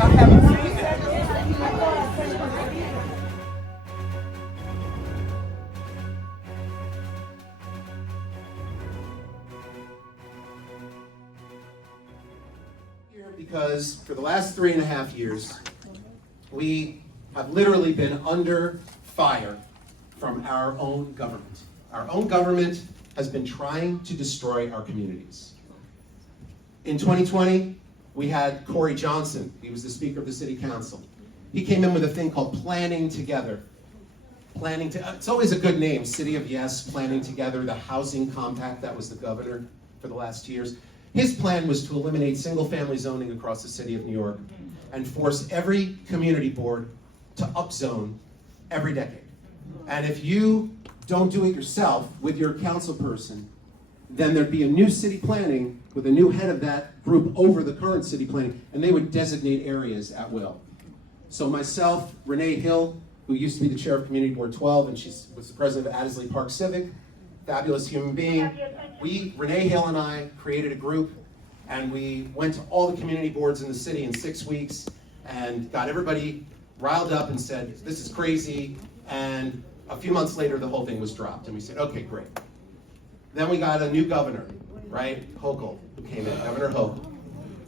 Because for the last 3.5 years, we have literally been under fire from our own government. Our own government has been trying to destroy our communities. In 2020, we had Corey Johnson. He was the Speaker of the City Council. He came in with a thing called Planning Together. It's always a good name, City of Yes, Planning Together, the Housing Compact. That was the governor for the last 2 years. His plan was to eliminate single-family zoning across the city of New York and force every community board to upzone every decade. And if you don't do it yourself with your council person, then there'd be a new city planning with a new head of that group over the current city planning, and they would designate areas at will. So myself, Renee Hill, who used to be the chair of Community Board 12, and she was the president of Adderley Park Civic, fabulous human being. Renee Hill and I created a group, and we went to all the community boards in the city in 6 weeks and got everybody riled up and said, this is crazy. And a few months later, the whole thing was dropped. And we said, okay, great. Then we got a new governor, right? Hochul, who came in, Governor Hochul.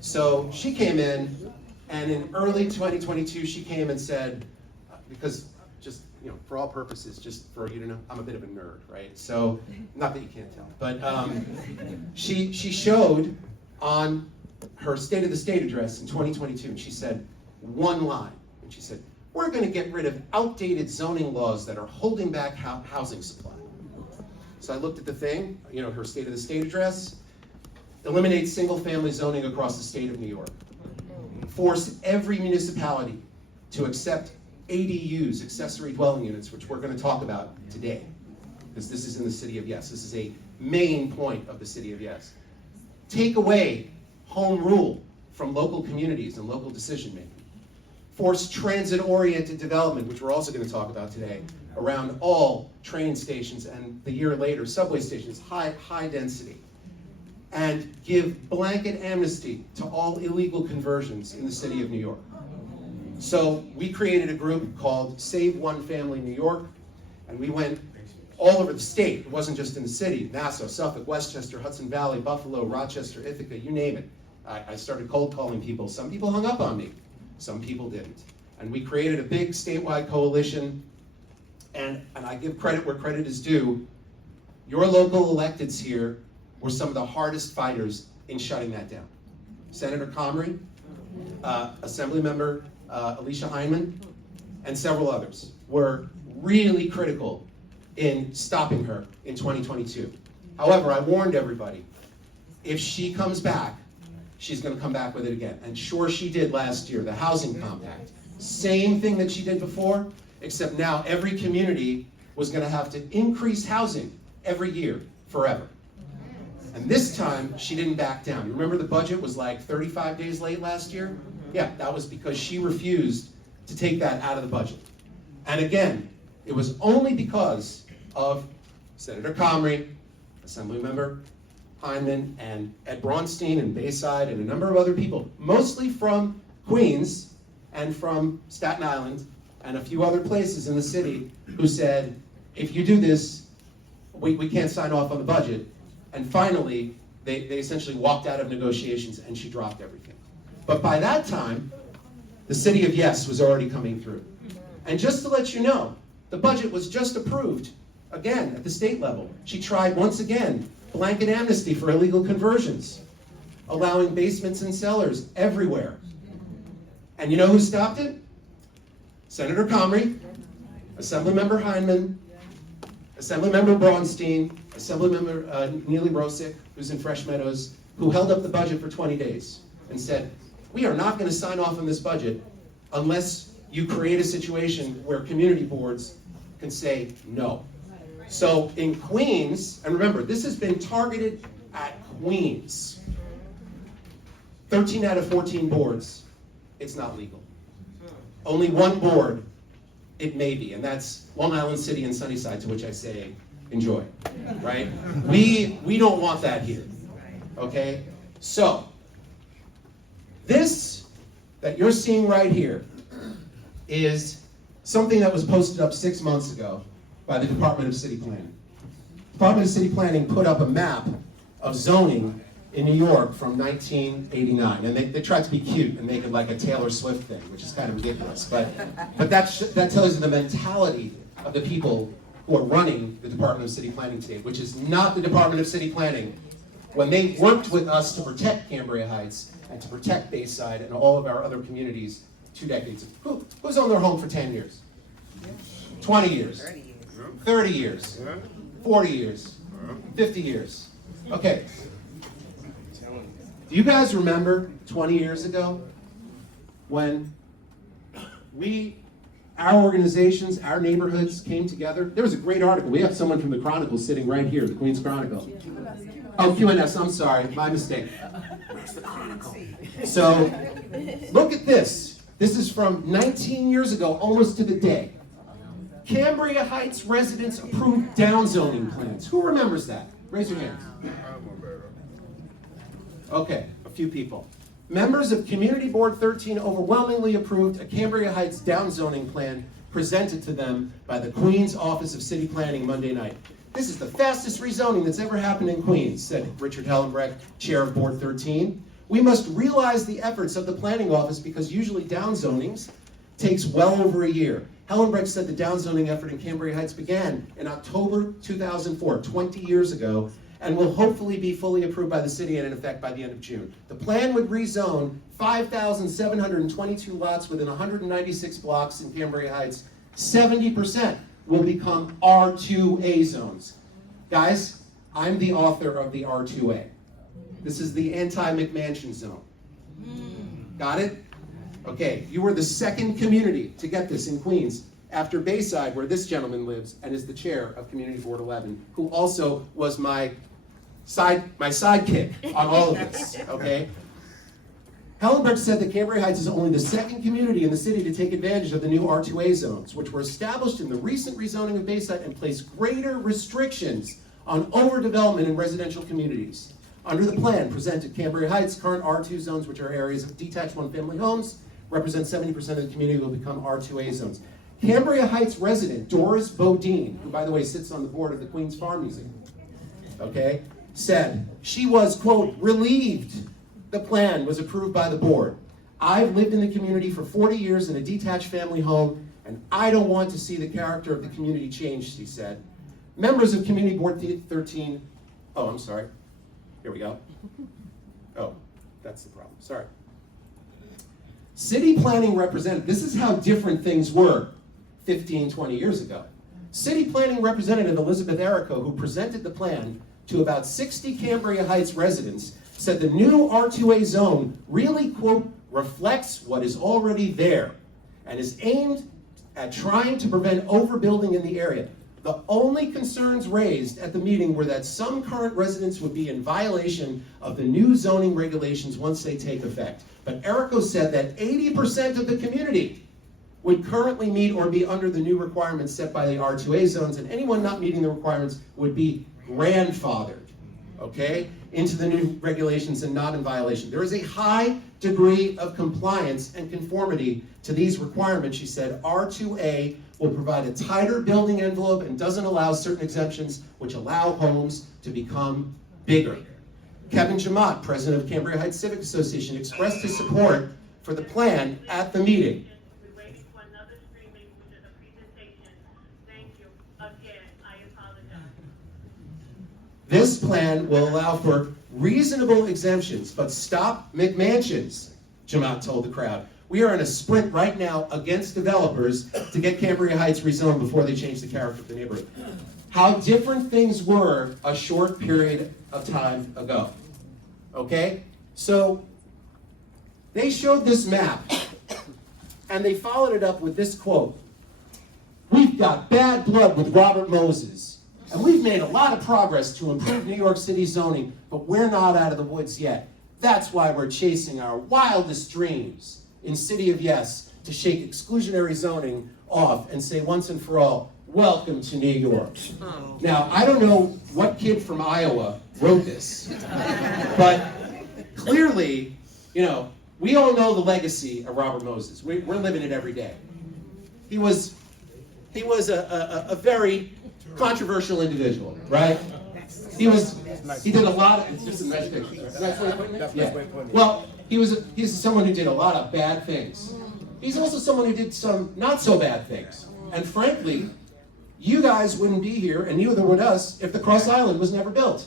So she came in, and in early 2022, she came and said, because just, for all purposes, just for you to know, I'm a bit of a nerd, right? So, not that you can't tell, but she showed on her State of the State address in 2022, and she said one line, and she said, we're going to get rid of outdated zoning laws that are holding back housing supply. So I looked at the thing, her State of the State address, eliminate single-family zoning across the state of New York, force every municipality to accept ADUs, accessory dwelling units, which we're going to talk about today, because this is in the City of Yes. This is a main point of the City of Yes. Take away home rule from local communities and local decision making. Force transit-oriented development, which we're also going to talk about today, around all train stations and the year later, subway stations, high density. And give blanket amnesty to all illegal conversions in the City of New York. So we created a group called Save One Family New York, and we went all over the state. It wasn't just in the city. Nassau, Suffolk, Westchester, Hudson Valley, Buffalo, Rochester, Ithaca, you name it. I started cold calling people. Some people hung up on me. Some people didn't. And we created a big statewide coalition, and I give credit where credit is due. Your local electeds here were some of the hardest fighters in shutting that down. Senator Cambria, Assemblymember Alicia Heineman, and several others were really critical in stopping her in 2022. However, I warned everybody, if she comes back, she's going to come back with it again. And sure she did last year, the Housing Compact. Same thing that she did before, except now every community was going to have to increase housing every year, forever. And this time, she didn't back down. You remember the budget was like 35 days late last year? Yeah, that was because she refused to take that out of the budget. And again, it was only because of Senator Cambria, Assemblymember Heineman, and Ed Braunstein and Bayside, and a number of other people, mostly from Queens and from Staten Island and a few other places in the city, who said, if you do this, we can't sign off on the budget. And finally, they essentially walked out of negotiations, and she dropped everything. But by that time, the City of Yes was already coming through. And just to let you know, the budget was just approved, again, at the state level. She tried once again, blanket amnesty for illegal conversions, allowing basements and cellars everywhere. And you know who stopped it? Senator Cambria, Assemblymember Heineman, Assemblymember Braunstein, Assemblymember Neely Rosick, who's in Fresh Meadows, who held up the budget for 20 days and said, we are not going to sign off on this budget unless you create a situation where community boards can say no. So in Queens, and remember, this has been targeted at Queens. 13 out of 14 boards, it's not legal. Only one board, it may be, and that's Long Island City and Sunnyside, to which I say, enjoy, right? We don't want that here, okay? So, this that you're seeing right here is something that was posted up 6 months ago by the Department of City Planning. The Department of City Planning put up a map of zoning in New York from 1989, and they tried to be cute and make it like a Taylor Swift thing, which is kind of ridiculous, but that tells you the mentality of the people who are running the Department of City Planning today, which is not the Department of City Planning when they worked with us to protect Cambria Heights and to protect Bayside and all of our other communities 2 decades ago. Who's owned their home for 10 years? 20 years? 30 years? 40 years? 50 years? Okay. Do you guys remember 20 years ago when our organizations, our neighborhoods came together? There was a great article. We have someone from the Chronicle sitting right here, the Queen's Chronicle. Oh, QNS, I'm sorry, my mistake. It's the Chronicle. So, look at this. This is from 19 years ago, almost to the day. Cambria Heights residents approved downzoning plans. Who remembers that? Raise your hands. Okay, a few people. Members of Community Board 13 overwhelmingly approved a Cambria Heights downzoning plan presented to them by the Queens Office of City Planning Monday night. This is the fastest rezoning that's ever happened in Queens, said Richard Hellenbrecht, chair of Board 13. We must realize the efforts of the planning office because usually downzonings takes well over a year. Hellenbrecht said the downzoning effort in Cambria Heights began in October 2004, 20 years ago, and will hopefully be fully approved by the city and in effect by the end of June. The plan would rezone 5,722 lots within 196 blocks in Cambria Heights. 70% will become R2A zones. Guys, I'm the author of the R2A. This is the anti-McMansion zone. Got it? Okay, you were the second community to get this in Queens after Bayside, where this gentleman lives and is the chair of Community Board 11, who also was my sidekick on all of this, okay? Hellenbrecht said that Cambria Heights is only the second community in the city to take advantage of the new R2A zones, which were established in the recent rezoning of Bayside and place greater restrictions on overdevelopment in residential communities. Under the plan presented, Cambria Heights' current R2 zones, which are areas of detached one-family homes, represent 70% of the community, will become R2A zones. Cambria Heights resident Doris Bodine, who by the way sits on the board of the Queens Farm Museum, okay, said she was, quote, relieved the plan was approved by the board. I've lived in the community for 40 years in a detached family home, and I don't want to see the character of the community change, she said. Members of Community Board 13, oh, I'm sorry. Here we go. Oh, that's the problem, sorry. City planning representative, this is how different things were 15, 20 years ago. City planning representative Elizabeth Errico, who presented the plan to about 60 Cambria Heights residents, said the new R2A zone really, quote, reflects what is already there and is aimed at trying to prevent overbuilding in the area. The only concerns raised at the meeting were that some current residents would be in violation of the new zoning regulations once they take effect. But Errico said that 80% of the community would currently meet or be under the new requirements set by the R2A zones, and anyone not meeting the requirements would be grandfathered, okay, into the new regulations and not in violation. There is a high degree of compliance and conformity to these requirements, she said. R2A will provide a tighter building envelope and doesn't allow certain exemptions which allow homes to become bigger. Kevin Jamot, president of Cambria Heights Civic Association, expressed his support for the plan at the meeting. We're waiting for another streaming, which is a presentation. Thank you. Again, I apologize. This plan will allow for reasonable exemptions, but stop McMansions, Jamot told the crowd. We are in a sprint right now against developers to get Cambria Heights rezoned before they change the character of the neighborhood. How different things were a short period of time ago. Okay? So, they showed this map, and they followed it up with this quote. We've got bad blood with Robert Moses, and we've made a lot of progress to improve New York City zoning, but we're not out of the woods yet. That's why we're chasing our wildest dreams in City of Yes to shake exclusionary zoning off and say once and for all, welcome to New York. Now, I don't know what kid from Iowa wrote this, but clearly, you know, We all know the legacy of Robert Moses. We're living it every day. He was a very controversial individual, right? He did a lot of, it's just a nice picture. Nice way of putting it? Yeah. Well, he's someone who did a lot of bad things. He's also someone who did some not so bad things. And frankly, you guys wouldn't be here, and neither would us, if the Cross Island was never built.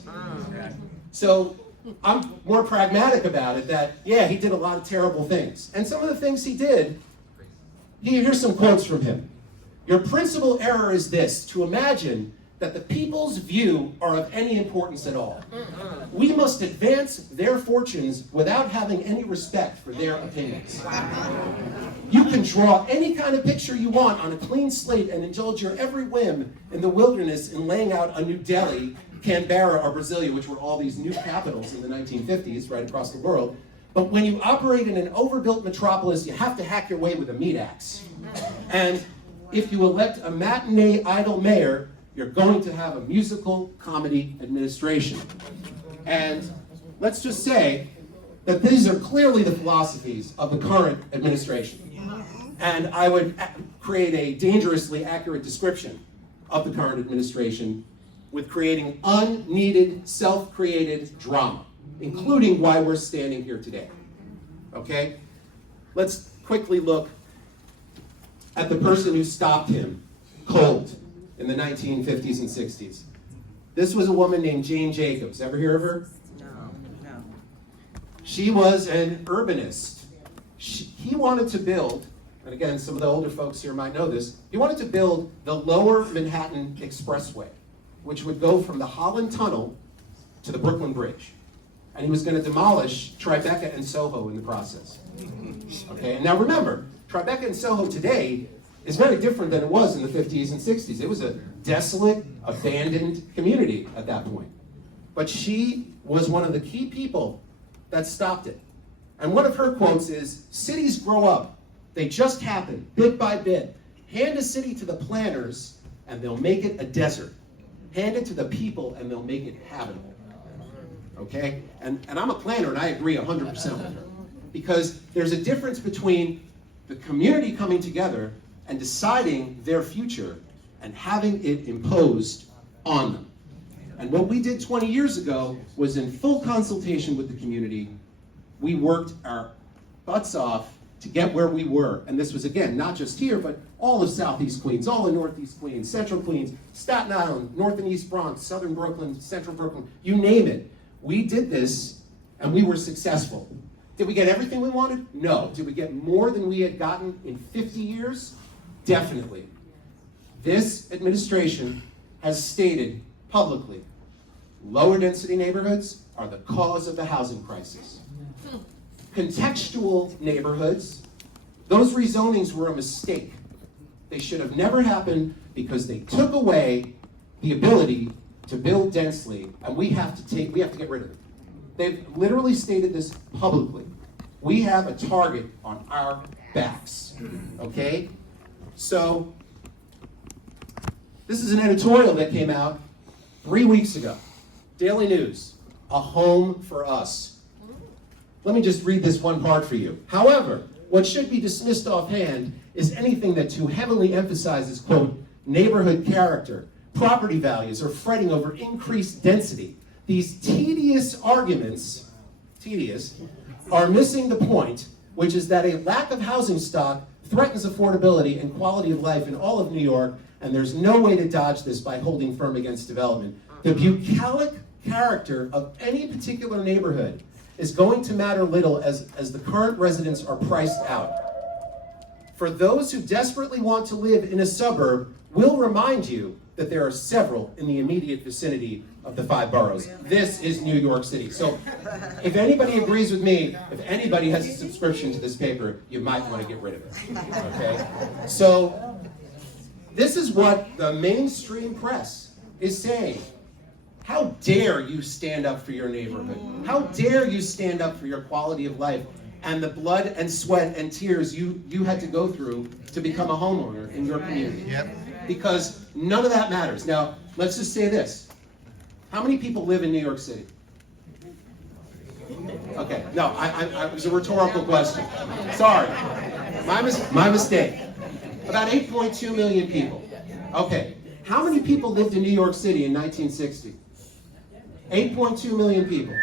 So I'm more pragmatic about it, that, yeah, he did a lot of terrible things. And some of the things he did, here's some quotes from him. Your principal error is this, to imagine that the people's view are of any importance at all. We must advance their fortunes without having any respect for their opinions. You can draw any kind of picture you want on a clean slate and indulge your every whim in the wilderness in laying out a New Delhi, Canberra, or Brasilia, which were all these new capitals in the 1950s right across the world. But when you operate in an overbuilt metropolis, you have to hack your way with a meat axe. And if you elect a matinee idol mayor, you're going to have a musical comedy administration. And let's just say that these are clearly the philosophies of the current administration. And I would create a dangerously accurate description of the current administration with creating unneeded, self-created drama, including why we're standing here today. Okay? Let's quickly look at the person who stopped him cold in the 1950s and 60s. This was a woman named Jane Jacobs. Ever hear of her? No. She was an urbanist. He wanted to build, and again, some of the older folks here might know this, he wanted to build the Lower Manhattan Expressway, which would go from the Holland Tunnel to the Brooklyn Bridge. And he was going to demolish Tribeca and Soho in the process. Okay, and now remember, Tribeca and Soho today is very different than it was in the 50s and 60s. It was a desolate, abandoned community at that point. But she was one of the key people that stopped it. And one of her quotes is, cities grow up. They just happen, bit by bit. Hand a city to the planners, and they'll make it a desert. Hand it to the people, and they'll make it habitable. Okay? And I'm a planner, and I agree 100% with her. Because there's a difference between the community coming together and deciding their future and having it imposed on them. And what we did 20 years ago was, in full consultation with the community, we worked our butts off to get where we were. And this was, again, not just here, but all of Southeast Queens, all of Northeast Queens, Central Queens, Staten Island, North and East Bronx, Southern Brooklyn, Central Brooklyn, you name it. We did this, and we were successful. Did we get everything we wanted? No. Did we get more than we had gotten in 50 years? Definitely. This administration has stated publicly, lower density neighborhoods are the cause of the housing crisis. Contextual neighborhoods, those rezonings were a mistake. They should have never happened because they took away the ability to build densely, and we have to get rid of it. They've literally stated this publicly. We have a target on our backs, okay? So, this is an editorial that came out 3 weeks ago. Daily News, a home for us. Let me just read this one part for you. However, what should be dismissed offhand is anything that too heavily emphasizes, quote, neighborhood character, property values, or fretting over increased density. These tedious arguments, are missing the point, which is that a lack of housing stock threatens affordability and quality of life in all of New York, and there's no way to dodge this by holding firm against development. The bucolic character of any particular neighborhood is going to matter little as the current residents are priced out. For those who desperately want to live in a suburb, we'll remind you that there are several in the immediate vicinity of the 5 boroughs. This is New York City. So if anybody agrees with me, if anybody has a subscription to this paper, you might want to get rid of it, okay? So this is what the mainstream press is saying. How dare you stand up for your neighborhood? How dare you stand up for your quality of life and the blood and sweat and tears you had to go through to become a homeowner in your community? Yep. Because none of that matters. Now, let's just say this. How many people live in New York City? Okay, No, it was a rhetorical question. Sorry. My mistake. About 8.2 million people. Okay. How many people lived in New York City in 1960? 8.2 million people.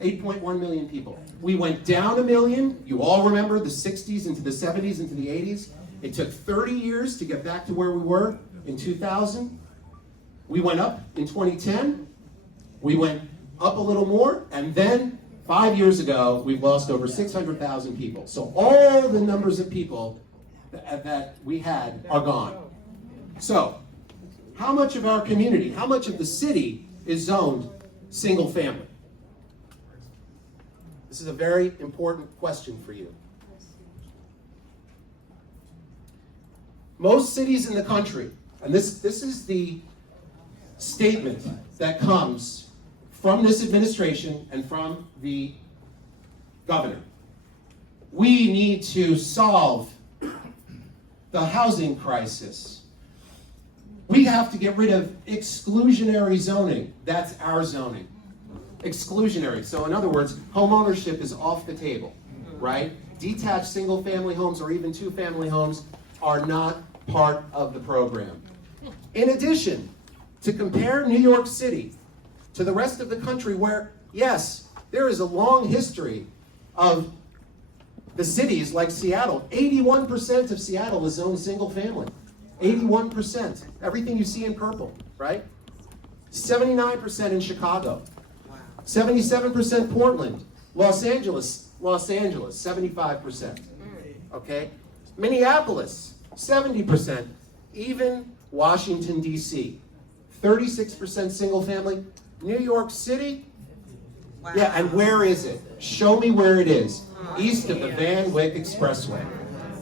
8.1 million people. We went down a million. You all remember the 60s into the 70s into the 80s. It took 30 years to get back to where we were in 2000. We went up in 2010. We went up a little more, and then 5 years ago, we've lost over 600,000 people. So all the numbers of people that we had are gone. So, how much of our community, how much of the city is zoned single family? This is a very important question for you. Most cities in the country, and this is the statement that comes from this administration and from the governor. We need to solve the housing crisis. We have to get rid of exclusionary zoning. That's our zoning. Exclusionary. So in other words, home ownership is off the table, right? Detached single-family homes or even two-family homes are not part of the program. In addition, to compare New York City to the rest of the country where, yes, there is a long history of the cities like Seattle. 81% of Seattle is zoned single family. 81%. Everything you see in purple, right? 79% in Chicago. 77% Portland. Los Angeles, 75%. Okay? Minneapolis, 70%. Even Washington, D.C., 36% single family. New York City, yeah, and where is it? Show me where it is. East of the Van Wyck Expressway.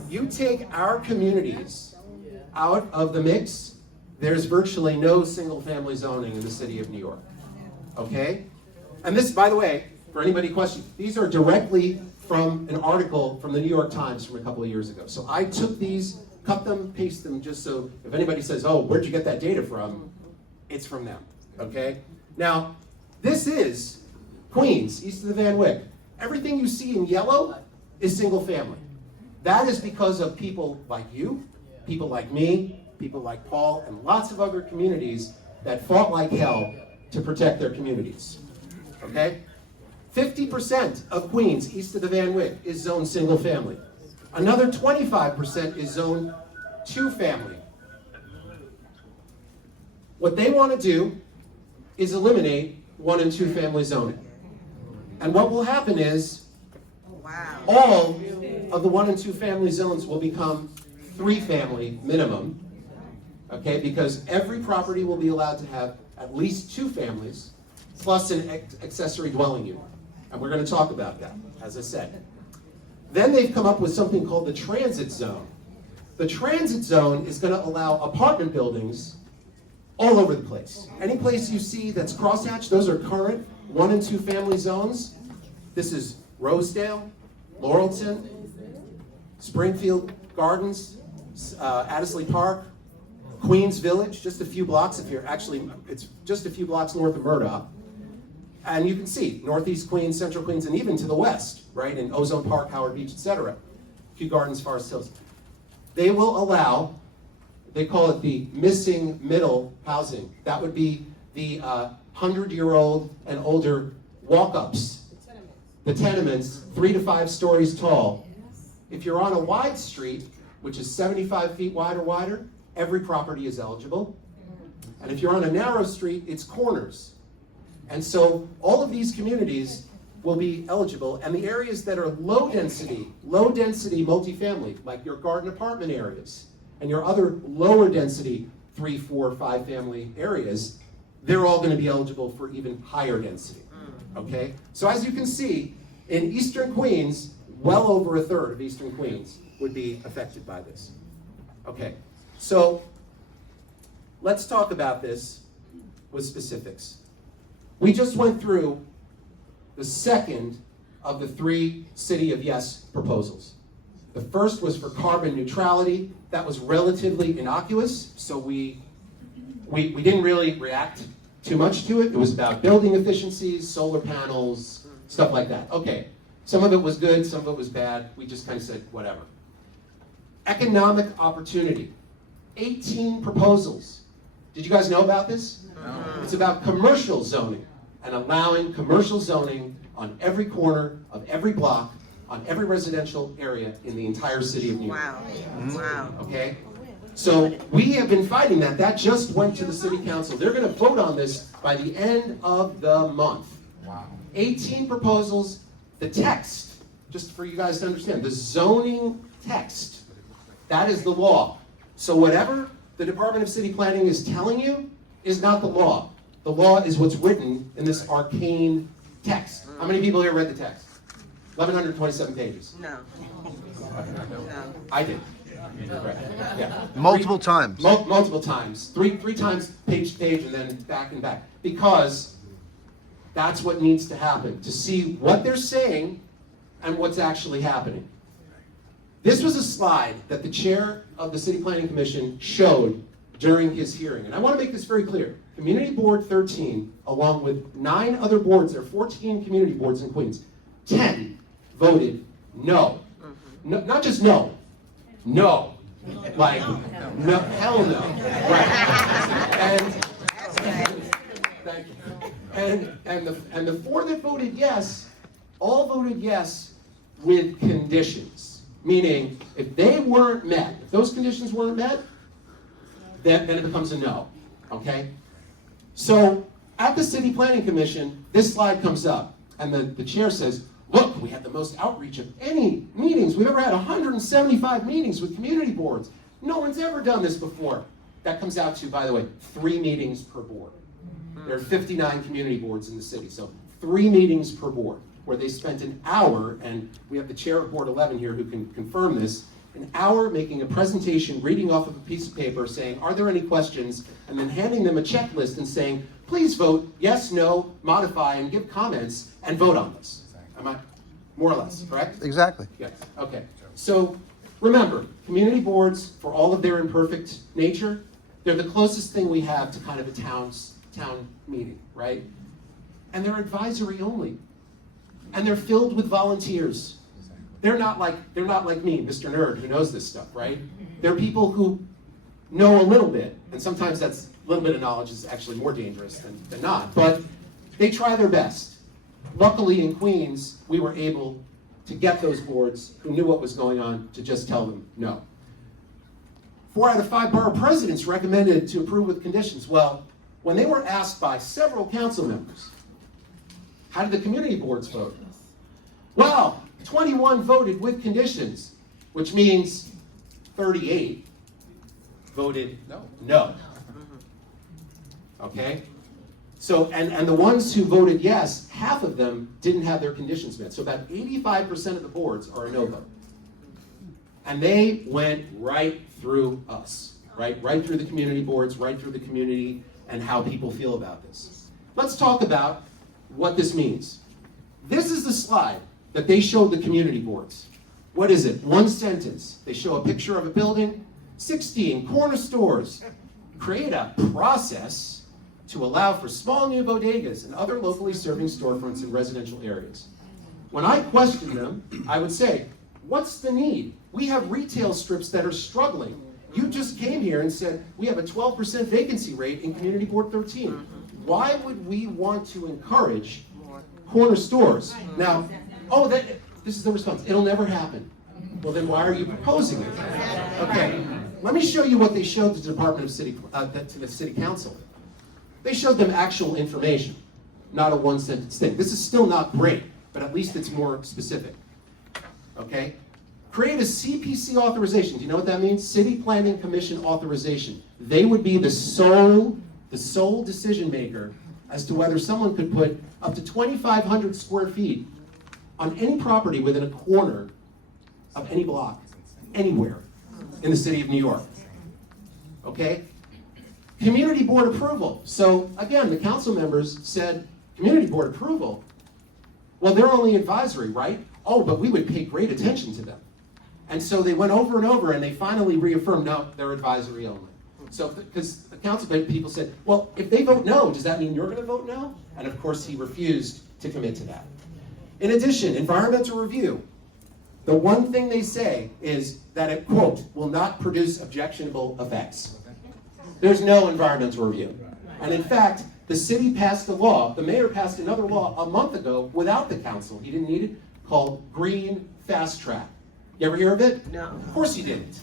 You take our communities out of the mix, there's virtually no single family zoning in the city of New York. Okay? And this, by the way, for anybody questioning, these are directly from an article from the New York Times from a couple of years ago. So I took these, cut them, paste them, just so if anybody says, oh, where'd you get that data from? It's from them, okay? Now, this is Queens, east of the Van Wyck. Everything you see in yellow is single family. That is because of people like you, people like me, people like Paul, and lots of other communities that fought like hell to protect their communities, okay? 50% of Queens, east of the Van Wyck, is zoned single family. Another 25% is zoned two family. What they want to do is eliminate 1 and 2 family zoning. And what will happen is all of the 1 and 2 family zones will become 3 family minimum, okay, because every property will be allowed to have at least 2 families plus an accessory dwelling unit. And we're going to talk about that, as I said. Then they've come up with something called the transit zone. The transit zone is going to allow apartment buildings all over the place. Any place you see that's crosshatched, those are current 1 and 2 family zones. This is Rosedale, Laurelton, Springfield Gardens, Addisley Park, Queens Village, just a few blocks if you're actually, it's just a few blocks north of Murdoch. And you can see Northeast Queens, Central Queens, and even to the west, right, in Ozone Park, Howard Beach, etc. Kew Gardens, Forest Hills. They will allow, they call it the missing middle housing. That would be the 100-year-old and older walk-ups, the tenements, 3 to 5 stories tall. If you're on a wide street, which is 75 feet wide or wider, every property is eligible. And if you're on a narrow street, it's corners. And so all of these communities will be eligible, and the areas that are low density multifamily, like your garden apartment areas, and your other lower density 3, 4, 5 family areas, they're all going to be eligible for even higher density, okay? So as you can see, in Eastern Queens, well over a third of Eastern Queens would be affected by this. Okay, so let's talk about this with specifics. We just went through the second of the 3 City of Yes proposals. The first was for carbon neutrality. That was relatively innocuous, so we didn't really react too much to it. It was about building efficiencies, solar panels, Stuff like that. Okay, some of it was good, some of it was bad. We just kind of said, whatever. Economic opportunity. 18 proposals. Did you guys know about this? No. It's about commercial zoning and allowing commercial zoning on every corner of every block, on every residential area in the entire city of New York. Wow. Wow. Okay? So we have been fighting that. That just went to the city council. They're going to vote on this by the end of the month. Wow. 18 proposals. The text, just for you guys to understand, the zoning text, that is the law. So whatever the Department of City Planning is telling you is not the law. The law is what's written in this arcane text. How many people here read the text? 1,127 pages. No. I did. Right. Yeah. Multiple times. Multiple times. Three times page to page and then back and back. Because that's what needs to happen, to see what they're saying and what's actually happening. This was a slide that the chair of the City Planning Commission showed during his hearing. And I want to make this very clear. Community Board 13, along with 9 other boards, there are 14 community boards in Queens, 10 voted no. No, not just no. No. Like, no, hell no. Right. Thank you. And the 4 that voted yes, all voted yes with conditions. Meaning, if they weren't met, if those conditions weren't met, then it becomes a no. Okay? So, at the City Planning Commission, this slide comes up, and the chair says, look, we had the most outreach of any meetings. We've ever had 175 meetings with community boards. No one's ever done this before. That comes out to, by the way, 3 meetings per board. There are 59 community boards in the city, so 3 meetings per board, where they spent an hour, and we have the chair of Board 11 here who can confirm this, an hour making a presentation, reading off of a piece of paper, saying, are there any questions, and then handing them a checklist and saying, please vote yes, no, modify, and give comments, and vote on this. Am I more or less correct? Exactly. Yes. Okay. So remember, community boards, for all of their imperfect nature, they're the closest thing we have to kind of a town meeting, right? And they're advisory only, and they're filled with volunteers. They're not like me, Mr. Nerd, who knows this stuff, right? They're people who know a little bit, and sometimes that's a little bit of knowledge is actually more dangerous than not. But they try their best. Luckily, in Queens, we were able to get those boards who knew what was going on to just tell them no. 4 out of 5 borough presidents recommended to approve with conditions. Well, when they were asked by several council members, how did the community boards vote? Well, 21 voted with conditions, which means 38 voted no. Okay? So, and the ones who voted yes, half of them didn't have their conditions met. So about 85% of the boards are a no vote. And they went right through us, right through the community boards, right through the community, and how people feel about this. Let's talk about what this means. This is the slide that they showed the community boards. What is it? 1 sentence. They show a picture of a building, 16 corner stores. Create a process to allow for small new bodegas and other locally serving storefronts in residential areas. When I questioned them, I would say, what's the need? We have retail strips that are struggling. You just came here and said, we have a 12% vacancy rate in Community Board 13. Why would we want to encourage corner stores? Now, this is the response. It'll never happen. Well, then why are you proposing it? Okay, let me show you what they showed to the Department of City, to the City Council. They showed them actual information, not a 1-sentence thing. This is still not great, but at least it's more specific. Okay? Create a CPC authorization. Do you know what that means? City Planning Commission authorization. They would be the sole decision maker as to whether someone could put up to 2,500 square feet on any property within a corner of any block, anywhere in the city of New York. Okay? Community board approval. So again, the council members said, community board approval? Well, they're only advisory, right? Oh, but we would pay great attention to them. And so they went over and over and they finally reaffirmed, no, they're advisory only. So, because the council people said, well, if they vote no, does that mean you're going to vote no? And of course, he refused to commit to that. In addition, environmental review, the one thing they say is that it, quote, will not produce objectionable effects. There's no environmental review. And in fact, the city passed a law, the mayor passed another law a month ago without the council, he didn't need it, called Green Fast Track. You ever hear of it? No. Of course you didn't.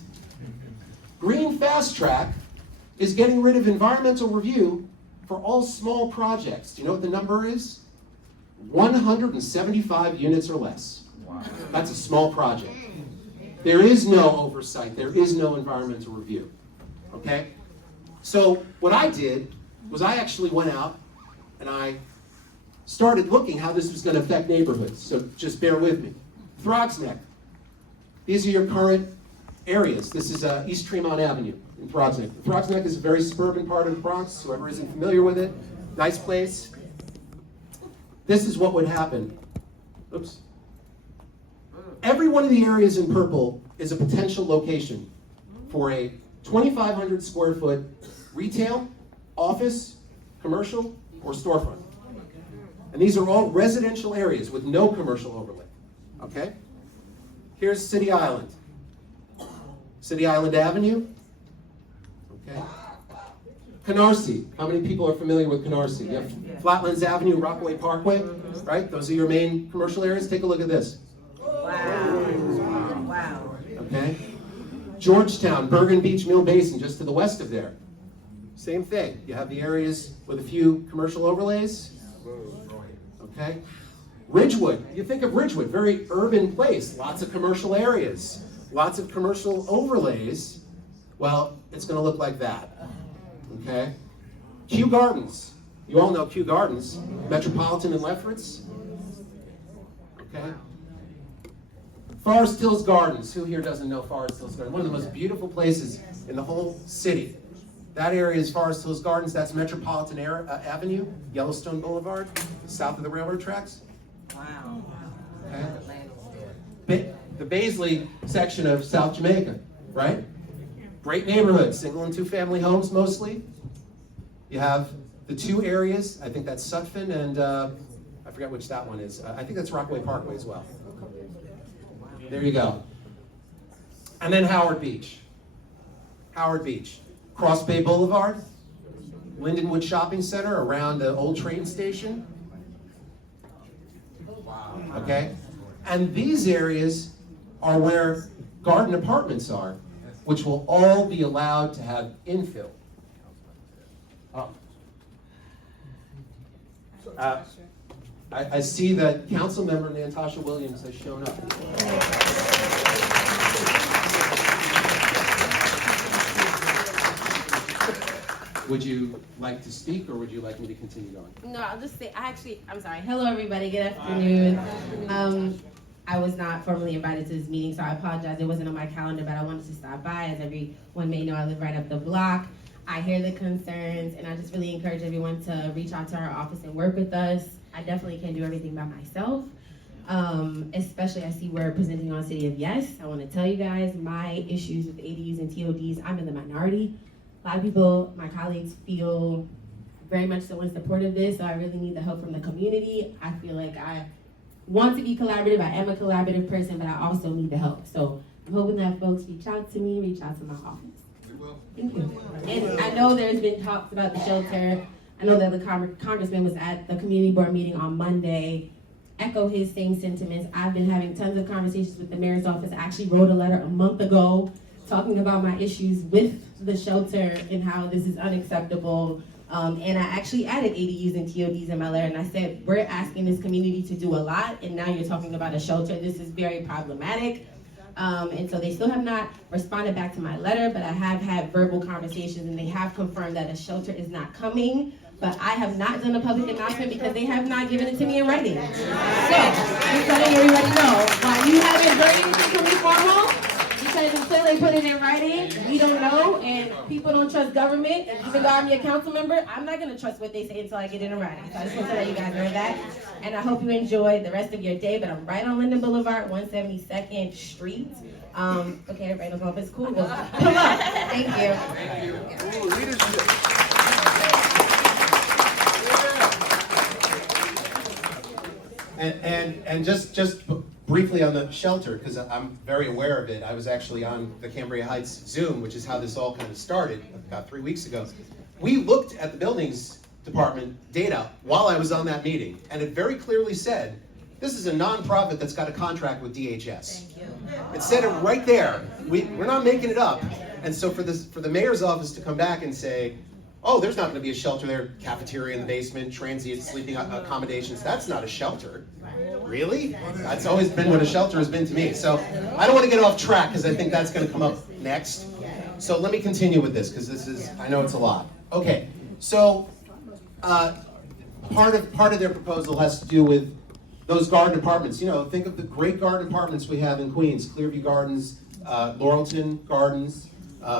Green Fast Track is getting rid of environmental review for all small projects. Do you know what the number is? 175 units or less. Wow. That's a small project. There is no oversight. There is no environmental review. Okay? So what I did was I actually went out and I started looking how this was going to affect neighborhoods. So just bear with me. Throgsneck. These are your current areas. This is East Tremont Avenue in Throgsneck. Throgsneck is a very suburban part of the Bronx. Whoever isn't familiar with it, nice place. This is what would happen. Oops. Every one of the areas in purple is a potential location for a 2,500 square foot retail, office, commercial, or storefront. And these are all residential areas with no commercial overlay. Okay? Here's City Island. City Island Avenue. Okay. Canarsie. How many people are familiar with Canarsie? You have Flatlands Avenue, Rockaway Parkway, right? Those are your main commercial areas. Take a look at this. Wow. Wow. Okay. Georgetown, Bergen Beach, Mill Basin, just to the west of there. Same thing. You have the areas with a few commercial overlays. Okay. Ridgewood. You think of Ridgewood, very urban place, lots of commercial areas, lots of commercial overlays. Well, it's going to look like that. Okay. Kew Gardens. You all know Kew Gardens, Metropolitan and Lefferts. Okay. Forest Hills Gardens. Who here doesn't know Forest Hills Gardens? One of the most beautiful places in the whole city. That area is Forest Hills Gardens. That's Metropolitan Avenue, Yellowstone Boulevard, south of the railroad tracks. Wow. Okay. The Baisley section of South Jamaica, right? Great neighborhood, single and two family homes mostly. You have the two areas, I think that's Sutphin and I forget which that one is. I think that's Rockaway Parkway as well. There you go. And then Howard Beach. Howard Beach. Cross Bay Boulevard, Lindenwood Shopping Center around the old train station. Okay? And these areas are where garden apartments are, which will all be allowed to have infill. Oh. I see that Councilmember Natasha Williams has shown up. Would you like to speak, or would you like me to continue going? No, I'll just say, I'm sorry. Hello, everybody. Good afternoon. I was not formally invited to this meeting, so I apologize. It wasn't on my calendar, but I wanted to stop by. As everyone may know, I live right up the block. I hear the concerns, and I just really encourage everyone to reach out to our office and work with us. I definitely can't do everything by myself, especially I see we're presenting on City of Yes. I want to tell you guys, my issues with ADUs and TODs, I'm in the minority. A lot of people, my colleagues, feel very much so in support of this, so I really need the help from the community. I feel like I want to be collaborative. I am a collaborative person, but I also need the help. So I'm hoping that folks reach out to me, reach out to my office. We will. Thank you. And I know there's been talks about the shelter. I know that the congressman was at the community board meeting on Monday. Echo his same sentiments. I've been having tons of conversations with the mayor's office. I actually wrote a letter a month ago talking about my issues with the shelter and how this is unacceptable. And I actually added ADUs and TODs in my letter, and I said, we're asking this community to do a lot, and now you're talking about a shelter. This is very problematic. And so they still have not responded back to my letter, but I have had verbal conversations, and they have confirmed that a shelter is not coming. But I have not done a public announcement because they have not given it to me in writing. So, just letting everybody know, why you haven't heard anything from me formal, because until they put it in writing, we don't know, and people don't trust government, and even though I'm your council member, I'm not gonna trust what they say until I get it in writing. So I just want to let you guys know that, and I hope you enjoy the rest of your day, but I'm right on Linden Boulevard, 172nd Street. Okay, everybody knows my office, cool. Well, come on, thank you. Thank you. Ooh, leadership. And just briefly on the shelter, because I'm very aware of it. I was actually on the Cambria Heights Zoom, which is how this all kind of started about 3 weeks ago. We looked at the buildings department data while I was on that meeting, and it very clearly said, this is a nonprofit that's got a contract with DHS. It said it right there. We're not making it up. And so for the mayor's office to come back and say, oh, there's not going to be a shelter there, cafeteria in the basement, transient sleeping accommodations, that's not a shelter. Really? That's always been what a shelter has been to me. So I don't want to get off track because I think that's going to come up next. So let me continue with this because this is, I know it's a lot. Okay, so part of their proposal has to do with those garden apartments. You know, think of the great garden apartments we have in Queens, Clearview Gardens, Laurelton Gardens,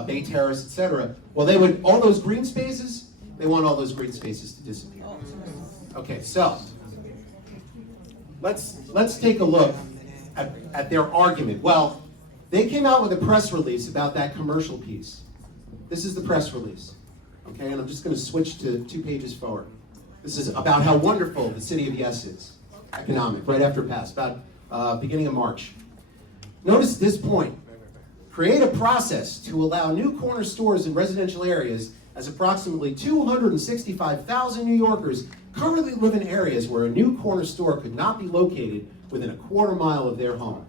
Bay Terrace, etc. Well, they would, all those green spaces, they want all those green spaces to disappear. Okay, so let's take a look at their argument. Well, they came out with a press release about that commercial piece. This is the press release. Okay, and I'm just going to switch to 2 pages forward. This is about how wonderful the city of Yes is. Economic, right after it passed, about beginning of March. Notice this point. Create a process to allow new corner stores in residential areas, as approximately 265,000 New Yorkers currently live in areas where a new corner store could not be located within a quarter mile of their home.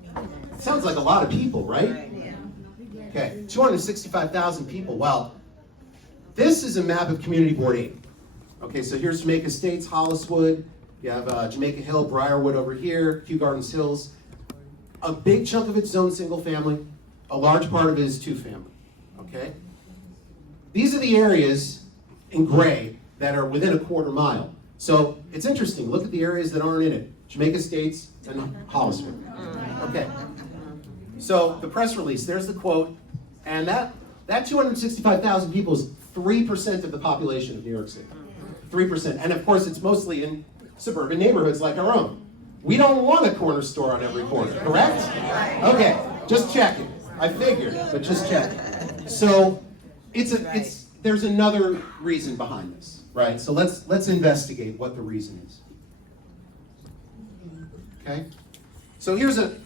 It sounds like a lot of people, right? Okay, 265,000 people. Well, this is a map of Community Board 8. Okay, so here's Jamaica Estates, Holliswood. You have Jamaica Hill, Briarwood over here, Kew Gardens Hills. A big chunk of it's zone single family. A large part of it is 2 family. Okay? These are the areas in gray that are within a quarter mile. So it's interesting. Look at the areas that aren't in it. Jamaica Estates and Holliswood. Okay. So the press release, there's the quote. And that 265,000 people is 3% of the population of New York City. 3%. And of course, it's mostly in suburban neighborhoods like our own. We don't want a corner store on every corner, correct? Okay, just checking. I figured, but just checking. So there's another reason behind this, right? So let's investigate what the reason is. Okay? So here's a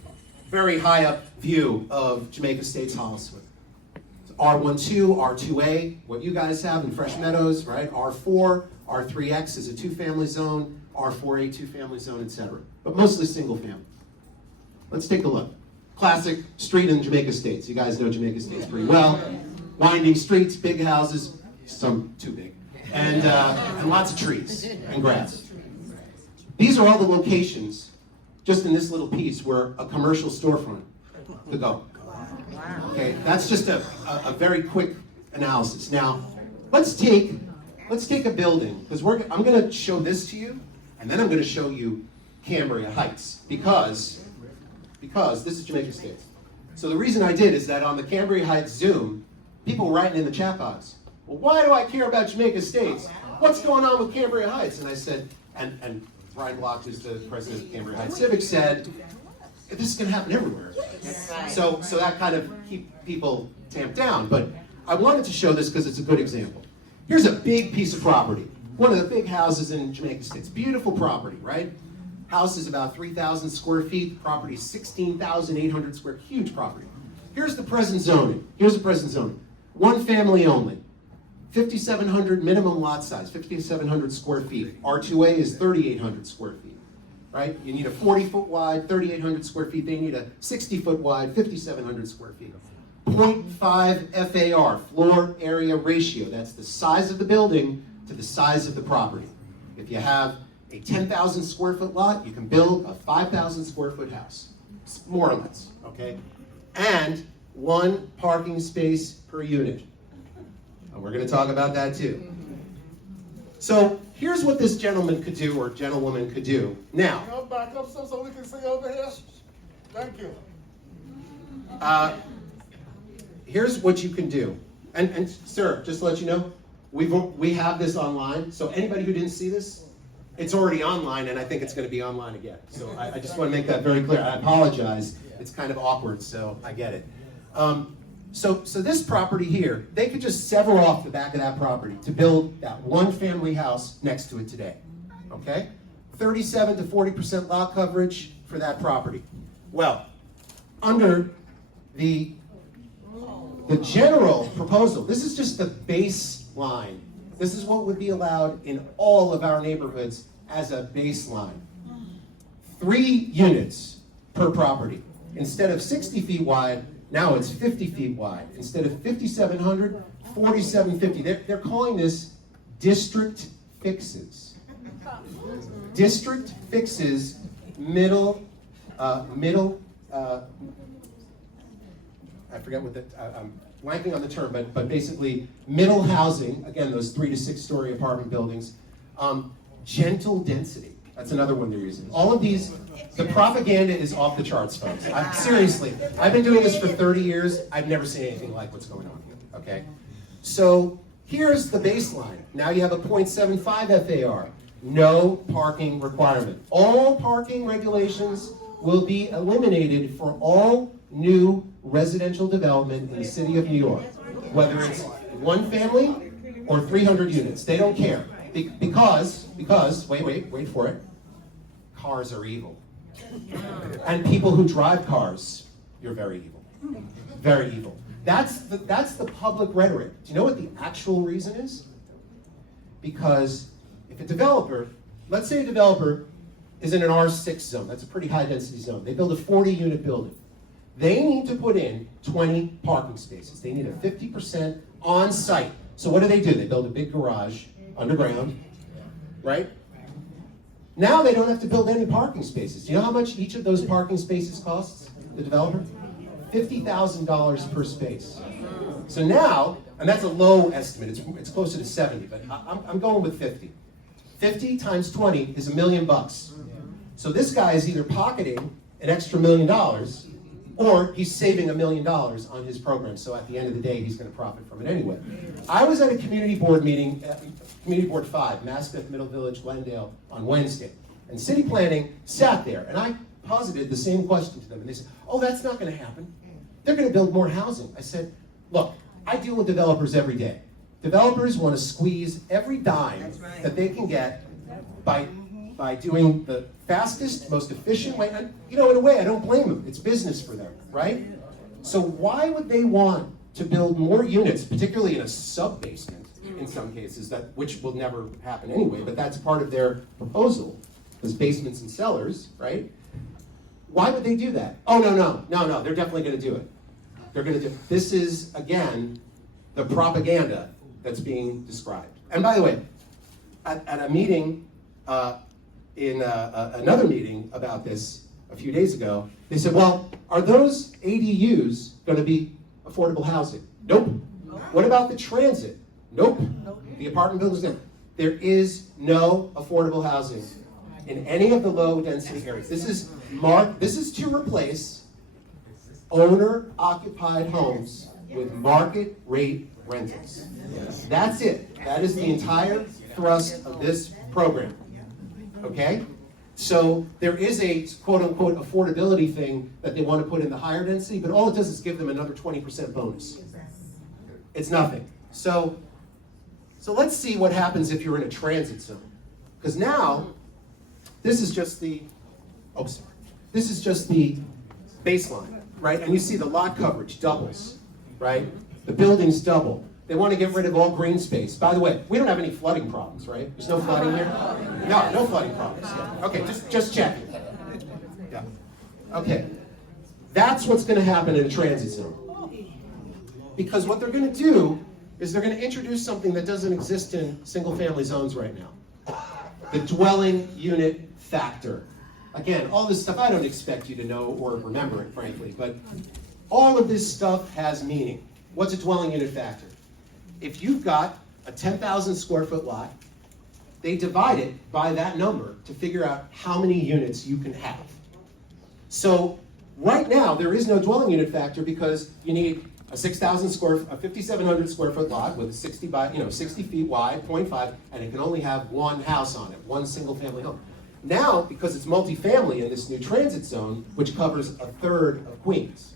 very high up view of Jamaica Estates Holliswood. R12, R2A, what you guys have in Fresh Meadows, right? R4, R3X is a 2-family zone, R4A 2-family zone, etc. But mostly single family. Let's take a look. Classic street in Jamaica Estates. You guys know Jamaica Estates pretty well. Winding streets, big houses, some too big, and lots of trees and grass. These are all the locations, just in this little piece, where a commercial storefront could go. Okay, that's just a very quick analysis. Now, let's take a building, because I'm going to show this to you, and then I'm going to show you Cambria Heights, because this is Jamaica Estates. So the reason I did is that on the Cambria Heights Zoom, people were writing in the chat box, well, why do I care about Jamaica Estates? What's going on with Cambria Heights? And I said, and Brian Block, who's the president of Cambria Heights Civic, said, this is going to happen everywhere. So that kind of keep people tamped down. But I wanted to show this because it's a good example. Here's a big piece of property. One of the big houses in Jamaica Estates. Beautiful property, right? House is about 3,000 square feet. Property is 16,800 square, huge property. Here's the present zoning. 1 family only. 5,700 minimum lot size, 5,700 square feet. R2A is 3,800 square feet, right? You need a 40-foot wide, 3,800 square feet. They need a 60-foot wide, 5,700 square feet. 0.5 FAR, floor area ratio. That's the size of the building to the size of the property. If you have a 10,000 square foot lot, you can build a 5,000 square foot house, more or less, okay? And 1 parking space per unit. And we're going to talk about that too. So here's what this gentleman could do, or gentlewoman could do. Now, Can I back up so we can see over here? Thank you. here's what you can do. And sir, just to let you know, we have this online. So anybody who didn't see this, it's already online, and I think it's going to be online again. So I just want to make that very clear. I apologize. It's kind of awkward, so I get it. So this property here, they could just sever off the back of that property to build that 1 family house next to it today. Okay? 37 to 40% lot coverage for that property. Well, under the general proposal, this is just the baseline. This is what would be allowed in all of our neighborhoods as a baseline. 3 units per property. Instead of 60 feet wide, now it's 50 feet wide. Instead of 5,700, 4,750. They're calling this district fixes. District fixes middle, I forget what I'm blanking on the term, but basically middle housing, again, those 3 to 6 story apartment buildings. Gentle density, that's another one they're using. All of these, the propaganda is off the charts, folks. Seriously, I've been doing this for 30 years. I've never seen anything like what's going on here, okay? So here's the baseline. Now you have a 0.75 FAR. No parking requirement. All parking regulations will be eliminated for all new residential development in the city of New York, whether it's 1 family or 300 units. They don't care. Because, wait for it, cars are evil. And people who drive cars, you're very evil. Very evil. That's the public rhetoric. Do you know what the actual reason is? Because if a developer, let's say a developer is in an R6 zone, that's a pretty high density zone. They build a 40-unit building. They need to put in 20 parking spaces. They need a 50% on site. So what do? They build a big garage underground, right? Now they don't have to build any parking spaces. Do you know how much each of those parking spaces costs the developer? $50,000 per space. So now, and that's a low estimate, it's closer to 70, but I'm going with 50. 50 times 20 is $1 million. So this guy is either pocketing an extra $1 million, or he's saving $1 million on his program. So at the end of the day, he's going to profit from it anyway. I was at a community board meeting, Community Board 5, Maspeth, Middle Village, Glendale, on Wednesday. And city planning sat there, and I posited the same question to them. And they said, oh, that's not going to happen. They're going to build more housing. I said, look, I deal with developers every day. Developers want to squeeze every dime that they can get by doing the fastest, most efficient way. And, in a way, I don't blame them. It's business for them, right? So why would they want to build more units, particularly in a sub-basement, in some cases, which will never happen anyway, but that's part of their proposal, those basements and cellars, right? Why would they do that? Oh, no, they're definitely going to do it. They're going to do it. This is, again, the propaganda that's being described. And by the way, at a meeting, in another meeting about this a few days ago, they said, well, are those ADUs going to be affordable housing? Nope. What about the transit? Nope. The apartment buildings, there is no affordable housing in any of the low density areas. This is to replace owner-occupied homes with market rate rentals. That's it. That is the entire thrust of this program. Okay? So there is a quote-unquote affordability thing that they want to put in the higher density, but all it does is give them another 20% bonus. It's nothing. So let's see what happens if you're in a transit zone. Because now, this is just the baseline, right? And you see the lot coverage doubles, right? The buildings double. They want to get rid of all green space. By the way, we don't have any flooding problems, right? There's no flooding here? No flooding problems. Yeah. Okay, just checking. Yeah. Okay. That's what's going to happen in a transit zone. Because what they're going to do is they're going to introduce something that doesn't exist in single-family zones right now. The dwelling unit factor. Again, all this stuff, I don't expect you to know or remember it, frankly, but all of this stuff has meaning. What's a dwelling unit factor? If you've got a 10,000 square foot lot, they divide it by that number to figure out how many units you can have. So right now, there is no dwelling unit factor because you need a 5,700 square foot lot with a 60 feet wide, 0.5, and it can only have one house on it, one single family home. Now, because it's multifamily in this new transit zone, which covers a third of Queens,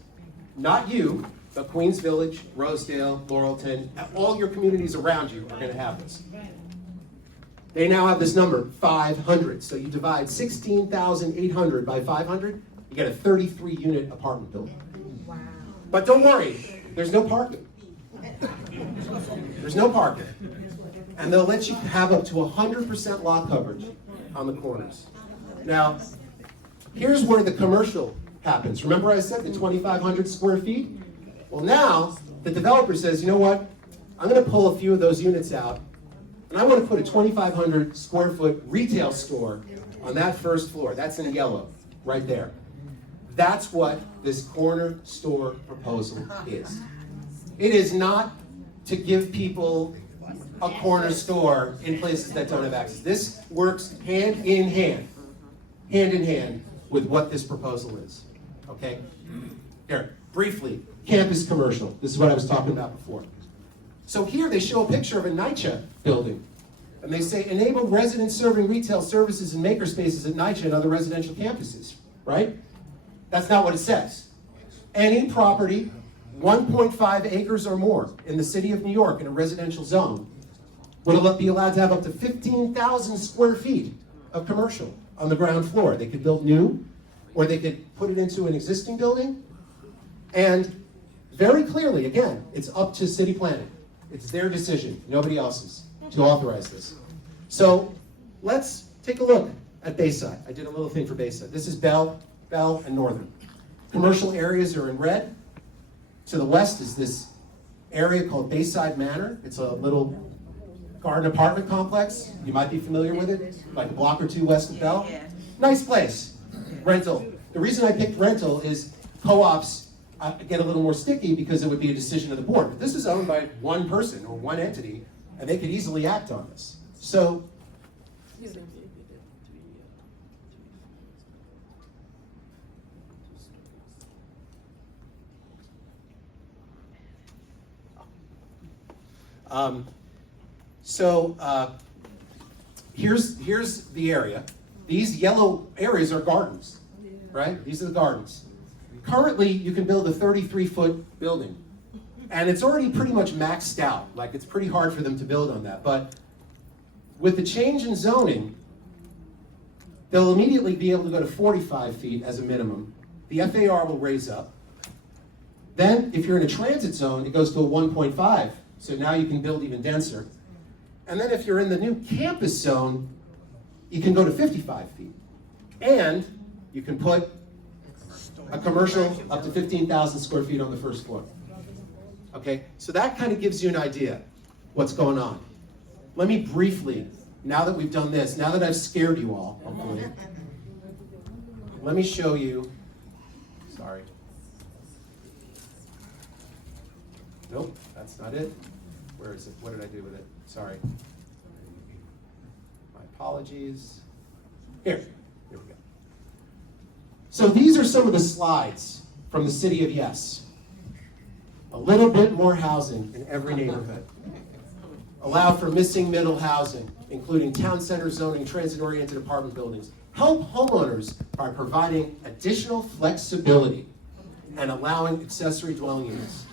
not you, but Queens Village, Rosedale, Laurelton, all your communities around you are going to have this. They now have this number, 500. So you divide 16,800 by 500, you get a 33-unit apartment building. Wow. But don't worry, there's no parking. There's no parking. And they'll let you have up to 100% lot coverage on the corners. Now, here's where the commercial happens. Remember I said the 2,500 square feet? Well, now the developer says, you know what? I'm going to pull a few of those units out, and I want to put a 2,500 square foot retail store on that first floor. That's in yellow, right there. That's what this corner store proposal is. It is not to give people a corner store in places that don't have access. This works hand in hand with what this proposal is, okay? Here, briefly, campus commercial. This is what I was talking about before. So here they show a picture of a NYCHA building, and they say, enable residents serving retail services and makerspaces at NYCHA and other residential campuses, right? That's not what it says. Any property 1.5 acres or more in the city of New York in a residential zone would be allowed to have up to 15,000 square feet of commercial on the ground floor. They could build new, or they could put it into an existing building. And very clearly, again, it's up to city planning. It's their decision, nobody else's, to authorize this. So let's take a look at Bayside. I did a little thing for Bayside. This is Bell, and Northern. Commercial areas are in red. To the west is this area called Bayside Manor. It's a little garden apartment complex. You might be familiar with it, like a block or two west of Bell. Nice place. Rental. The reason I picked rental is co-ops get a little more sticky because it would be a decision of the board. But this is owned by one person or one entity, and they could easily act on this. So, here's the area. These yellow areas are gardens, right? These are the gardens. Currently, you can build a 33-foot building, and it's already pretty much maxed out. Like, it's pretty hard for them to build on that. But with the change in zoning, they'll immediately be able to go to 45 feet as a minimum. The FAR will raise up. Then, if you're in a transit zone, it goes to a 1.5. So now you can build even denser. And then if you're in the new campus zone, you can go to 55 feet. And you can put a commercial up to 15,000 square feet on the first floor. Okay, so that kind of gives you an idea what's going on. Let me briefly, now that we've done this, now that I've scared you all, hopefully, let me show you, sorry. Nope, that's not it. Where is it? What did I do with it? Sorry. My apologies. Here we go. So these are some of the slides from the city of Yes. A little bit more housing in every neighborhood. Allow for missing middle housing, including town center zoning, transit-oriented apartment buildings. Help homeowners by providing additional flexibility and allowing accessory dwelling units.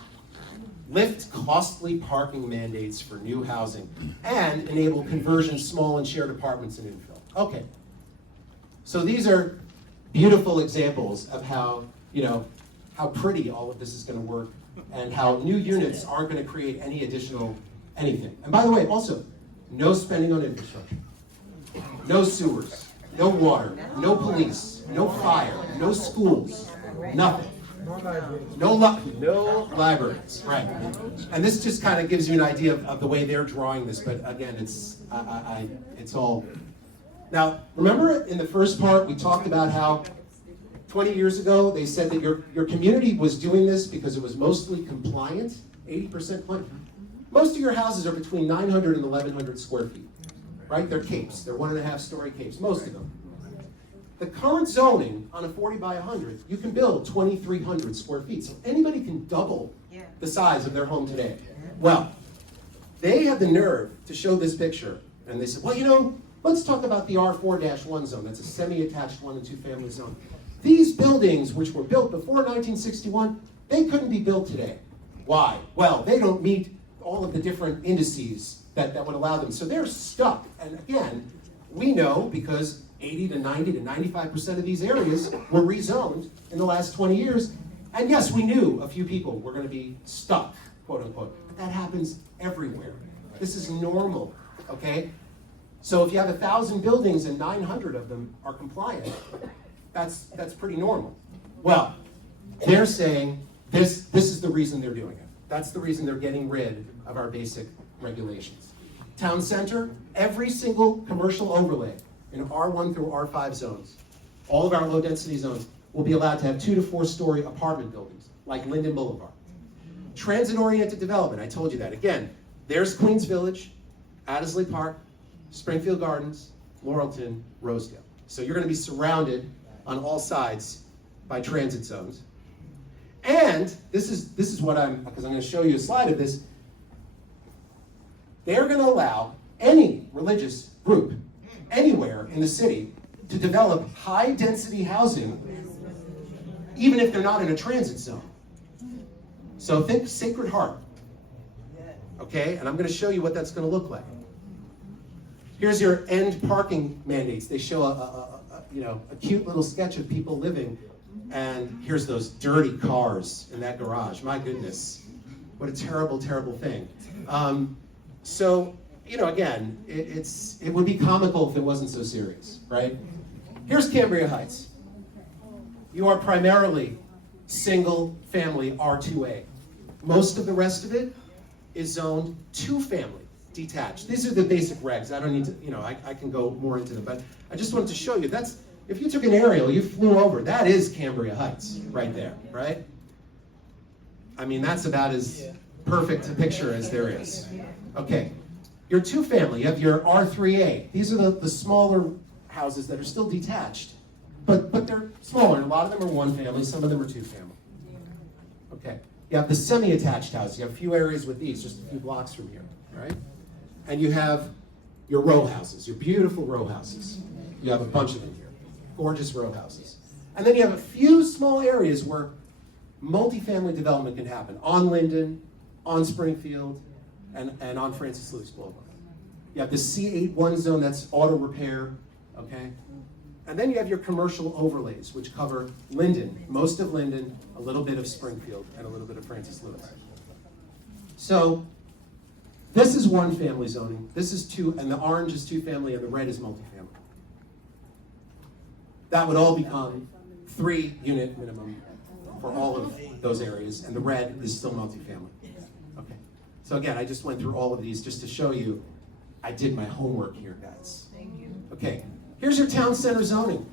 Lift costly parking mandates for new housing, and enable conversion small and shared apartments and infill. Okay, so these are beautiful examples of how, how pretty all of this is going to work, and how new units aren't going to create any additional anything. And by the way, also, no spending on infrastructure, no sewers, no water, no police, no fire, no schools, nothing. No libraries, right? And this just kind of gives you an idea of the way they're drawing this. But again, it's all. Now, remember in the first part we talked about how 20 years ago they said that your community was doing this because it was mostly compliant, 80% compliant. Most of your houses are between 900 and 1,100 square feet, right? They're capes. They're 1.5-story capes, most of them. The current zoning on a 40 by 100, you can build 2,300 square feet. So anybody can double the size of their home today. Well, they had the nerve to show this picture. And they said, well, let's talk about the R4-1 zone. That's a semi-attached 1- and 2-family zone. These buildings, which were built before 1961, they couldn't be built today. Why? Well, they don't meet all of the different indices that would allow them. So they're stuck. And again, we know because 80 to 90 to 95% of these areas were rezoned in the last 20 years. And yes, we knew a few people were going to be stuck, quote unquote. But that happens everywhere. This is normal, okay? So if you have 1,000 buildings and 900 of them are compliant, that's pretty normal. Well, they're saying this is the reason they're doing it. That's the reason they're getting rid of our basic regulations. Town center, every single commercial overlay in R1 through R5 zones, all of our low density zones, will be allowed to have 2 to 4 story apartment buildings, like Linden Boulevard. Transit-oriented development, I told you that. Again, there's Queens Village, Adderley Park, Springfield Gardens, Laurelton, Rosedale. So you're going to be surrounded on all sides by transit zones. And this is what because I'm going to show you a slide of this. They're going to allow any religious group anywhere in the city to develop high-density housing, even if they're not in a transit zone. So think Sacred Heart, okay? And I'm going to show you what that's going to look like. Here's your end parking mandates. They show a cute little sketch of people living, and here's those dirty cars in that garage. My goodness, what a terrible, terrible thing. So, again, it would be comical if it wasn't so serious, right? Here's Cambria Heights. You are primarily single-family R2A. Most of the rest of it is zoned 2-family detached. These are the basic regs. I don't need to, I can go more into them, but I just wanted to show you. If you took an aerial, you flew over, that is Cambria Heights right there, right? I mean, that's about as perfect a picture as there is. Okay, your 2-family, you have your R3A. These are the smaller houses that are still detached, but they're smaller. A lot of them are 1-family, some of them are 2-family. Okay, you have the semi-attached house. You have a few areas with these, just a few blocks from here, right? And you have your row houses, your beautiful row houses. You have a bunch of them here, gorgeous row houses. And then you have a few small areas where multifamily development can happen, on Linden, on Springfield, and on Francis Lewis Boulevard. You have the C81 zone, that's auto repair, okay? And then you have your commercial overlays, which cover Linden, most of Linden, a little bit of Springfield, and a little bit of Francis Lewis. So this is 1-family zoning, this is 2, and the orange is 2-family, and the red is multifamily. That would all become 3-unit minimum for all of those areas, and the red is still multifamily. Okay. So again, I just went through all of these just to show you I did my homework here, guys. Thank you. Okay, here's your town center zoning.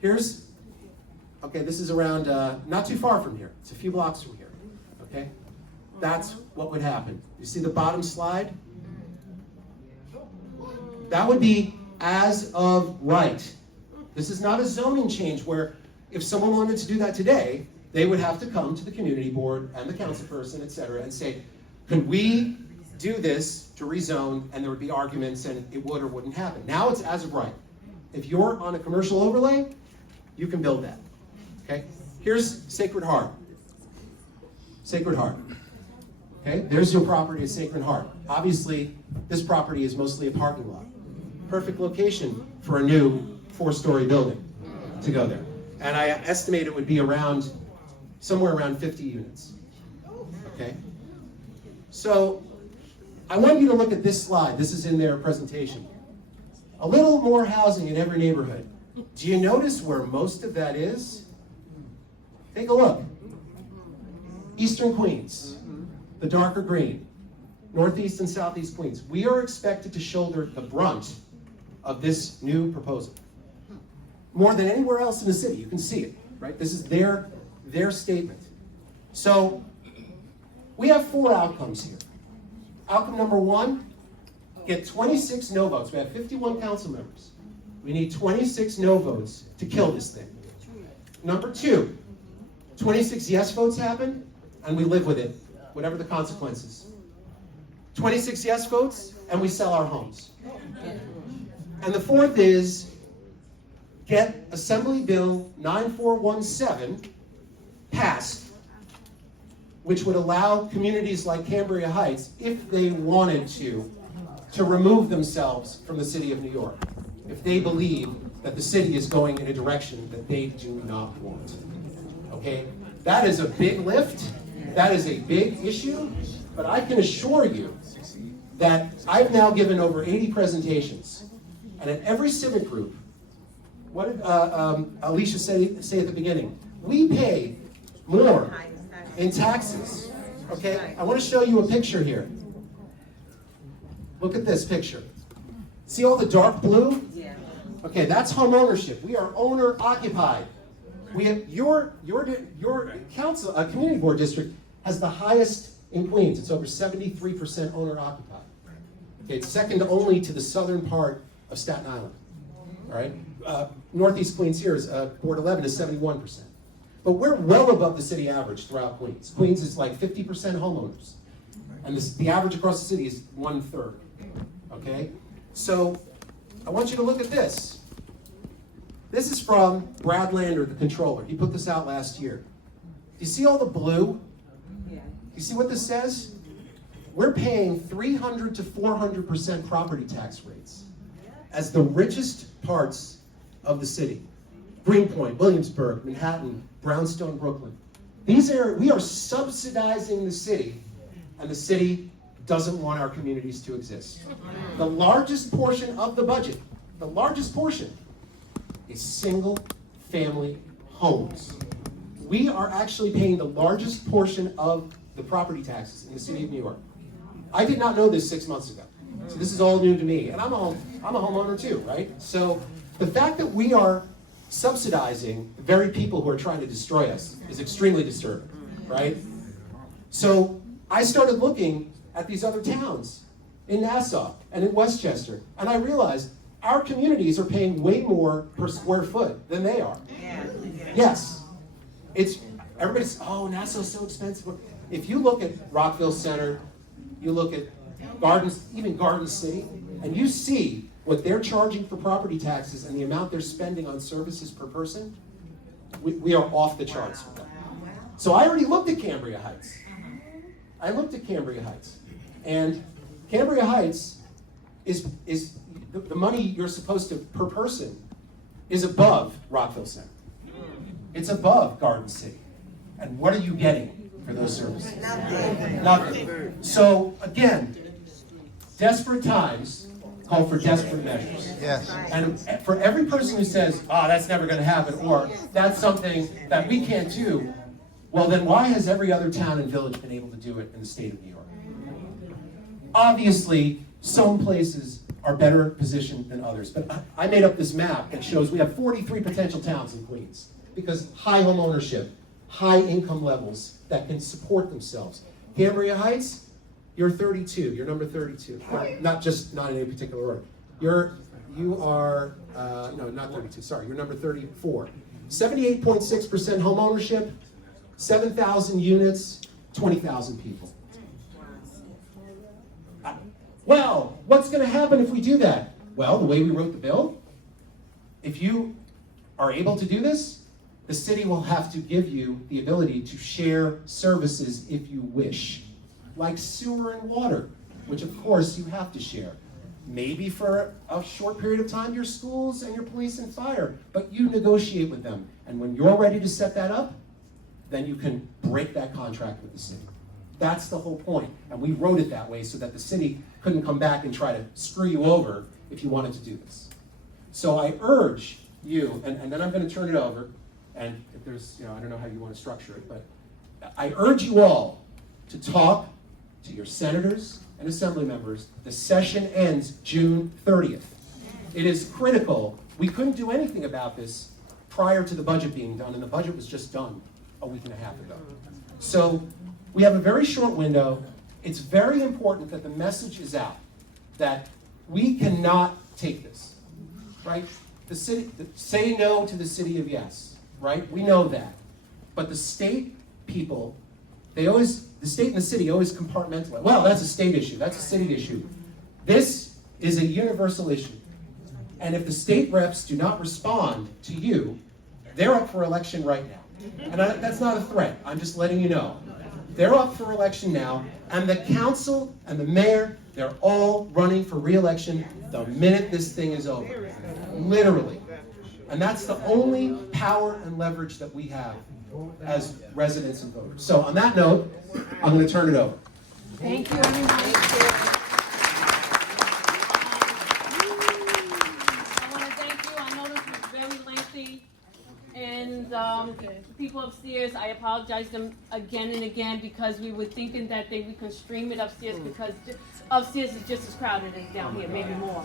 This is around, not too far from here. It's a few blocks from here, okay? That's what would happen. You see the bottom slide? That would be as of right. This is not a zoning change where if someone wanted to do that today, they would have to come to the community board and the council person, et cetera, and say, could we do this to rezone? And there would be arguments and it would or wouldn't happen. Now it's as of right. If you're on a commercial overlay, you can build that, okay? Here's Sacred Heart. Sacred Heart, okay? There's your property at Sacred Heart. Obviously, this property is mostly a parking lot. Perfect location for a new 4-story building to go there. And I estimate it would be somewhere around 50 units, okay? So I want you to look at this slide. This is in their presentation. A little more housing in every neighborhood. Do you notice where most of that is? Take a look. Eastern Queens, the darker green. Northeast and Southeast Queens. We are expected to shoulder the brunt of this new proposal. More than anywhere else in the city. You can see it, right? This is their statement. So we have 4 outcomes here. Outcome number 1, get 26 no votes. We have 51 council members. We need 26 no votes to kill this thing. Number 2, 26 yes votes happen, and we live with it, whatever the consequences. 26 yes votes, and we sell our homes. And the 4th is get Assembly Bill 9417 passed which would allow communities like Cambria Heights, if they wanted to remove themselves from the city of New York, if they believe that the city is going in a direction that they do not want. Okay? That is a big lift. That is a big issue. But I can assure you that I've now given over 80 presentations. And at every civic group, what did Alicia say at the beginning? We pay more in taxes. Okay? I want to show you a picture here. Look at this picture. See all the dark blue? Yeah. Okay, that's home ownership. We are owner occupied. We have your council, community board district has the highest in Queens. It's over 73% owner occupied. Okay, it's second only to the southern part of Staten Island. All right, Northeast Queens here is Board 11 is 71%. But we're well above the city average throughout Queens. Queens is like 50% homeowners, and the average across the city is 1/3. Okay, so I want you to look at this. This is from Brad Lander, the controller. He put this out last year. Do you see all the blue? Yeah. You see what this says? We're paying 300 to 400% property tax rates as the richest parts of the city. Greenpoint, Williamsburg, Manhattan, Brownstone, Brooklyn. We are subsidizing the city, and the city doesn't want our communities to exist. The largest portion of the budget, the largest portion, is single-family homes. We are actually paying the largest portion of the property taxes in the city of New York. I did not know this 6 months ago. So this is all new to me, and I'm a homeowner too, right? So the fact that we are subsidizing the very people who are trying to destroy us is extremely disturbing, right? So I started looking at these other towns in Nassau and in Westchester, and I realized our communities are paying way more per square foot than they are. Yeah. Yes, everybody's, oh, Nassau's so expensive. If you look at Rockville Center, you look at even Garden City, and you see what they're charging for property taxes and the amount they're spending on services per person, we are off the charts with that. So I already looked at Cambria Heights. And Cambria Heights is the money you're supposed to per person is above Rockville Center. It's above Garden City. And what are you getting for those services? Nothing. So again, desperate times call for desperate measures. Yes. And for every person who says, oh, that's never going to happen, or that's something that we can't do, well, then why has every other town and village been able to do it in the state of New York? Obviously, some places are better positioned than others, but I made up this map that shows we have 43 potential towns in Queens because high home ownership, high income levels that can support themselves. Cambria Heights, you're 32. You're number 32. Not in any particular order. You are not 32. Sorry, you're number 34. 78.6% home ownership, 7,000 units, 20,000 people. Well, what's going to happen if we do that? Well, the way we wrote the bill, if you are able to do this, the city will have to give you the ability to share services if you wish, like sewer and water, which of course you have to share. Maybe for a short period of time, your schools and your police and fire, but you negotiate with them. And when you're ready to set that up, then you can break that contract with the city. That's the whole point. And we wrote it that way so that the city couldn't come back and try to screw you over if you wanted to do this. So I urge you, and then I'm going to turn it over, and if there's, I don't know how you want to structure it, but I urge you all to talk to your senators and assembly members. The session ends June 30th. It is critical. We couldn't do anything about this prior to the budget being done, and the budget was just done a week and a half ago. So we have a very short window. It's very important that the message is out that we cannot take this, right? The city, say no to the city of yes, right? We know that. But the state people, the state and the city always compartmentalize. Well, that's a state issue. That's a city issue. This is a universal issue. And if the state reps do not respond to you, they're up for election right now. And that's not a threat. I'm just letting you know. They're up for election now, and the council and the mayor, they're all running for re-election the minute this thing is over. Literally. And that's the only power and leverage that we have as residents and voters. So on that note, I'm going to turn it over. Thank you, everyone. I want to thank you. I know this was very lengthy. And the people upstairs, I apologize to them again and again because we were thinking that we could stream it upstairs because upstairs is just as crowded as down here, maybe more.